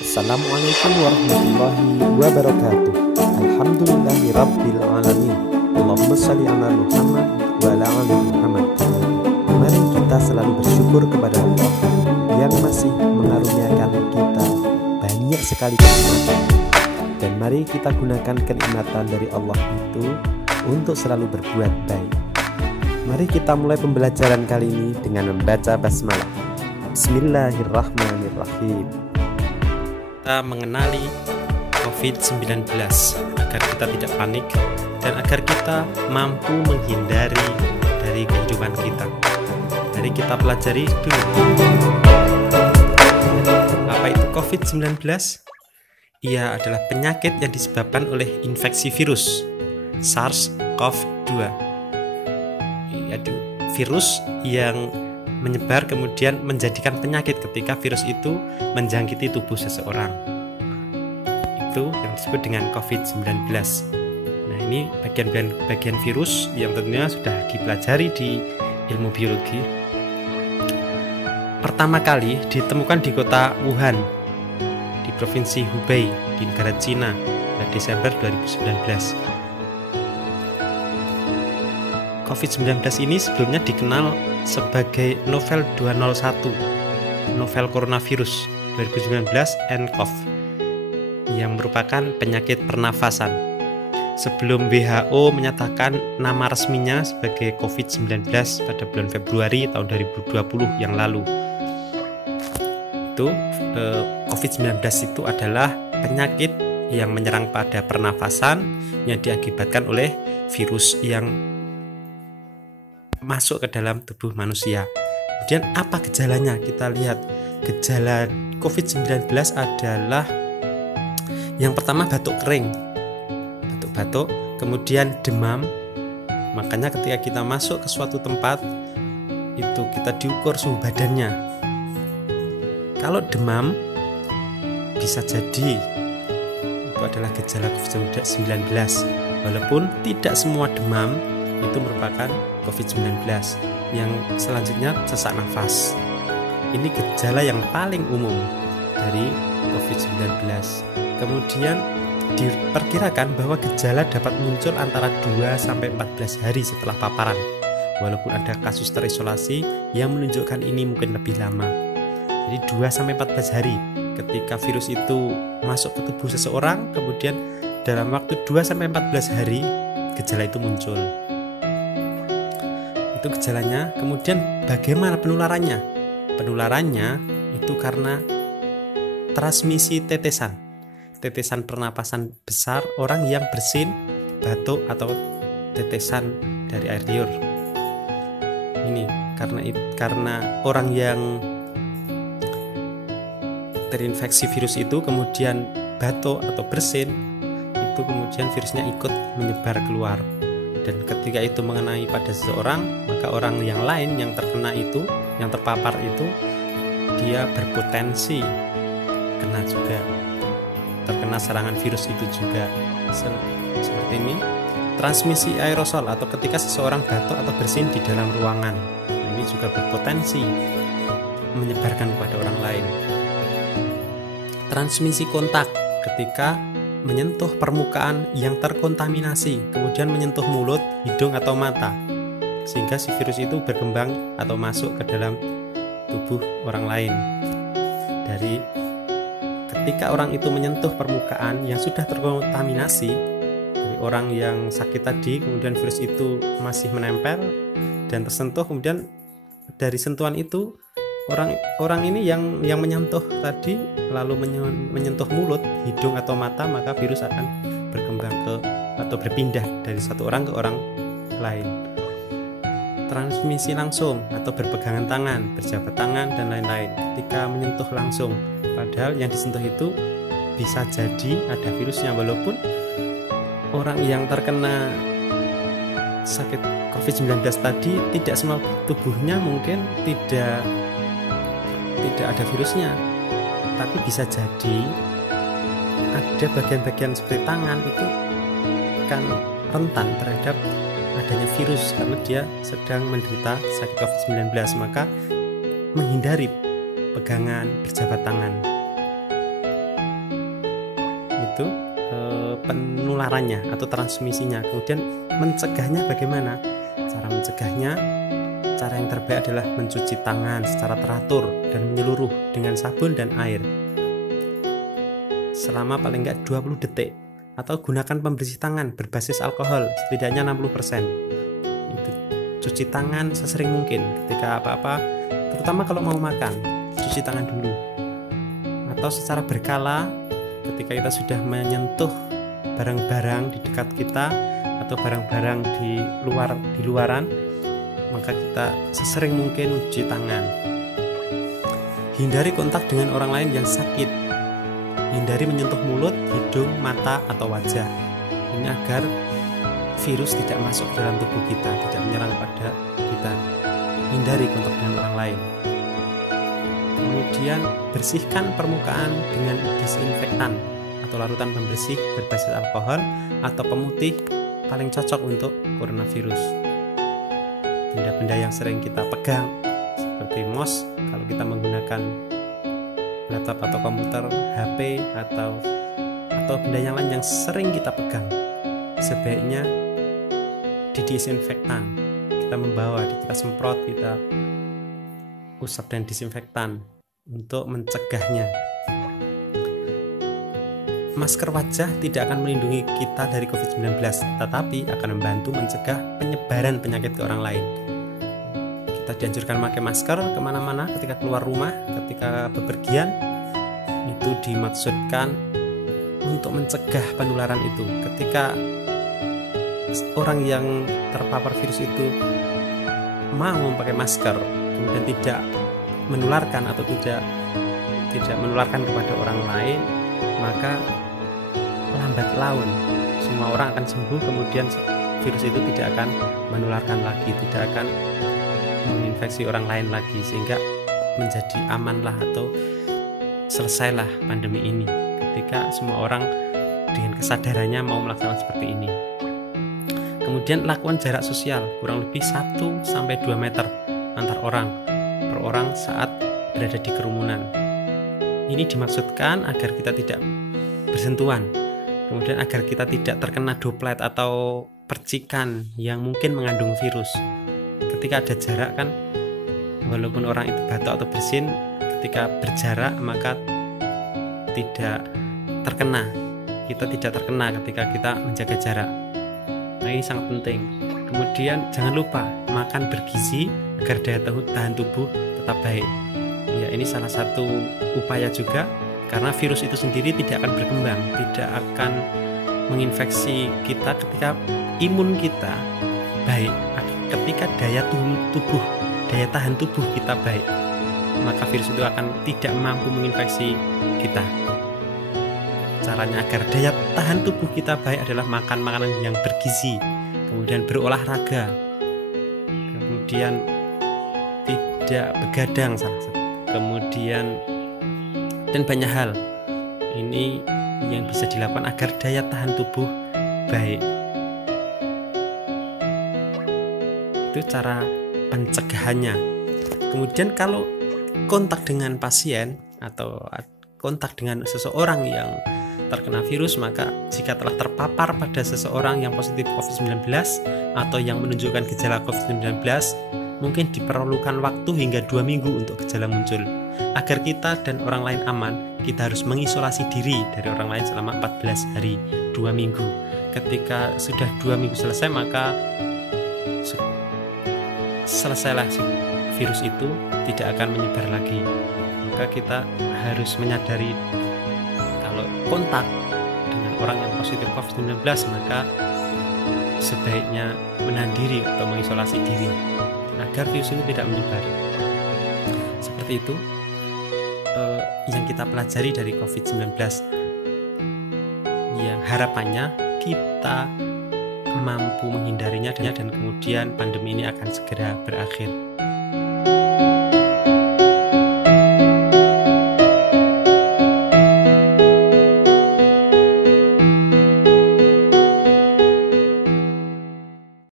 Assalamualaikum warahmatullahi wabarakatuh. Alhamdulillahi rabbil alamin. Allahumma shalli ala Muhammad wa ala ali Muhammad. Mari kita selalu bersyukur kepada Allah yang masih mengaruniakan kita banyak sekali kenikmatan. Dan mari kita gunakan kenikmatan dari Allah itu untuk selalu berbuat baik. Mari kita mulai pembelajaran kali ini dengan membaca basmalah. Bismillahirrahmanirrahim. Kita mengenali COVID-19 agar kita tidak panik dan agar kita mampu menghindari dari kehidupan kita. Mari kita pelajari dulu. Apa itu COVID-19? Ia adalah penyakit yang disebabkan oleh infeksi virus SARS-CoV-2, yaitu virus yang menyebar kemudian menjadikan penyakit ketika virus itu menjangkiti tubuh seseorang. Itu yang disebut dengan COVID-19. Nah, ini bagian virus yang tentunya sudah dipelajari di ilmu biologi. Pertama kali ditemukan di kota Wuhan di provinsi Hubei di negara Cina pada Desember 2019. COVID-19 ini sebelumnya dikenal sebagai novel 201, novel coronavirus 2019 nCoV, yang merupakan penyakit pernafasan. Sebelum WHO menyatakan nama resminya sebagai COVID-19 pada bulan Februari tahun 2020 yang lalu. COVID-19 itu adalah penyakit yang menyerang pada pernafasan yang diakibatkan oleh virus yang masuk ke dalam tubuh manusia. Kemudian apa gejalanya? Kita lihat gejala COVID-19 adalah yang pertama batuk kering, batuk-batuk, kemudian demam. Makanya ketika kita masuk ke suatu tempat itu kita diukur suhu badannya. Kalau demam bisa jadi itu adalah gejala COVID-19, walaupun tidak semua demam itu merupakan COVID-19. Yang selanjutnya sesak nafas. Ini gejala yang paling umum dari COVID-19. Kemudian diperkirakan bahwa gejala dapat muncul antara 2-14 hari setelah paparan, walaupun ada kasus terisolasi yang menunjukkan ini mungkin lebih lama. Jadi 2-14 hari ketika virus itu masuk ke tubuh seseorang, kemudian dalam waktu 2-14 hari gejala itu muncul. Itu gejalanya. Kemudian bagaimana penularannya? Penularannya itu karena transmisi tetesan pernapasan besar, orang yang bersin, batuk atau tetesan dari air liur. Ini karena orang yang terinfeksi virus itu kemudian batuk atau bersin, itu kemudian virusnya ikut menyebar keluar. Dan ketika itu mengenai pada seseorang, maka orang yang lain yang terkena itu, yang terpapar itu, dia berpotensi kena juga, terkena serangan virus itu juga. Seperti ini, transmisi aerosol atau ketika seseorang batuk atau bersin di dalam ruangan, ini juga berpotensi menyebarkan kepada orang lain. Transmisi kontak ketika menyentuh permukaan yang terkontaminasi, kemudian menyentuh mulut, hidung atau mata, sehingga si virus itu berkembang atau masuk ke dalam tubuh orang lain. Dari ketika orang itu menyentuh permukaan yang sudah terkontaminasi dari orang yang sakit tadi, kemudian virus itu masih menempel dan tersentuh, kemudian dari sentuhan itu orang ini yang menyentuh tadi lalu menyentuh mulut, hidung atau mata, maka virus akan berkembang atau berpindah dari satu orang ke orang lain. Transmisi langsung atau berpegangan tangan, berjabat tangan dan lain-lain. Ketika menyentuh langsung, padahal yang disentuh itu bisa jadi ada virusnya, walaupun orang yang terkena sakit COVID-19 tadi tidak semua tubuhnya mungkin tidak ada virusnya, tapi bisa jadi ada bagian-bagian seperti tangan itu kan rentan terhadap adanya virus karena dia sedang menderita sakit COVID-19, maka menghindari pegangan berjabat tangan. itu penularannya atau transmisinya. Kemudian mencegahnya bagaimana? Cara mencegahnya, cara yang terbaik adalah mencuci tangan secara teratur dan menyeluruh dengan sabun dan air selama paling enggak 20 detik, atau gunakan pembersih tangan berbasis alkohol setidaknya 60%. Itu, cuci tangan sesering mungkin ketika apa-apa, terutama kalau mau makan, cuci tangan dulu. Atau secara berkala ketika kita sudah menyentuh barang-barang di dekat kita atau barang-barang di luaran, maka kita sesering mungkin mencuci tangan. Hindari kontak dengan orang lain yang sakit. Hindari menyentuh mulut, hidung, mata, atau wajah. Ini agar virus tidak masuk ke dalam tubuh kita, tidak menyerang pada kita. Hindari kontak dengan orang lain. Kemudian bersihkan permukaan dengan disinfektan atau larutan pembersih berbasis alkohol atau pemutih, paling cocok untuk coronavirus. Benda-benda yang sering kita pegang seperti mouse kalau kita menggunakan laptop atau komputer, HP atau benda yang lain yang sering kita pegang, sebaiknya didisinfektan. Kita membawa, kita semprot, kita usap dan disinfektan untuk mencegahnya. Masker wajah tidak akan melindungi kita dari COVID-19, tetapi akan membantu mencegah penyebaran penyakit ke orang lain. Kita dianjurkan memakai masker kemana-mana ketika keluar rumah, ketika bepergian. Itu dimaksudkan untuk mencegah penularan itu. Ketika orang yang terpapar virus itu mau memakai masker, kemudian tidak menularkan atau tidak menularkan kepada orang lain, maka lambat laun semua orang akan sembuh, kemudian virus itu tidak akan menularkan lagi, tidak akan menginfeksi orang lain lagi, sehingga menjadi amanlah atau selesailah pandemi ini ketika semua orang dengan kesadarannya mau melaksanakan seperti ini. Kemudian lakukan jarak sosial kurang lebih 1-2 meter antar orang per orang saat berada di kerumunan. Ini dimaksudkan agar kita tidak bersentuhan, kemudian agar kita tidak terkena droplet atau percikan yang mungkin mengandung virus. Ketika ada jarak kan, walaupun orang itu batuk atau bersin, ketika berjarak maka tidak terkena. Kita tidak terkena ketika kita menjaga jarak. Nah, ini sangat penting. Kemudian jangan lupa makan bergizi agar daya tahan tubuh tetap baik. Ya, ini salah satu upaya juga, karena virus itu sendiri tidak akan berkembang, tidak akan menginfeksi kita ketika imun kita baik. Ketika daya tahan tubuh kita baik, maka virus itu akan tidak mampu menginfeksi kita. Caranya agar daya tahan tubuh kita baik adalah makan makanan yang bergizi, kemudian berolahraga, kemudian tidak begadang kemudian dan banyak hal. Ini yang bisa dilakukan agar daya tahan tubuh baik. Itu cara pencegahannya. Kemudian kalau kontak dengan pasien atau kontak dengan seseorang yang terkena virus, maka jika telah terpapar pada seseorang yang positif COVID-19 atau yang menunjukkan gejala COVID-19, mungkin diperlukan waktu hingga 2 minggu untuk gejala muncul. Agar kita dan orang lain aman, kita harus mengisolasi diri dari orang lain selama 14 hari, 2 minggu. Ketika sudah 2 minggu selesai, maka selesailah virus itu tidak akan menyebar lagi. Maka kita harus menyadari kalau kontak dengan orang yang positif COVID-19, maka sebaiknya menahan diri atau mengisolasi diri agar virus itu tidak menyebar. Seperti itu yang kita pelajari dari COVID-19, yang harapannya kita mampu menghindarinya dan kemudian pandemi ini akan segera berakhir.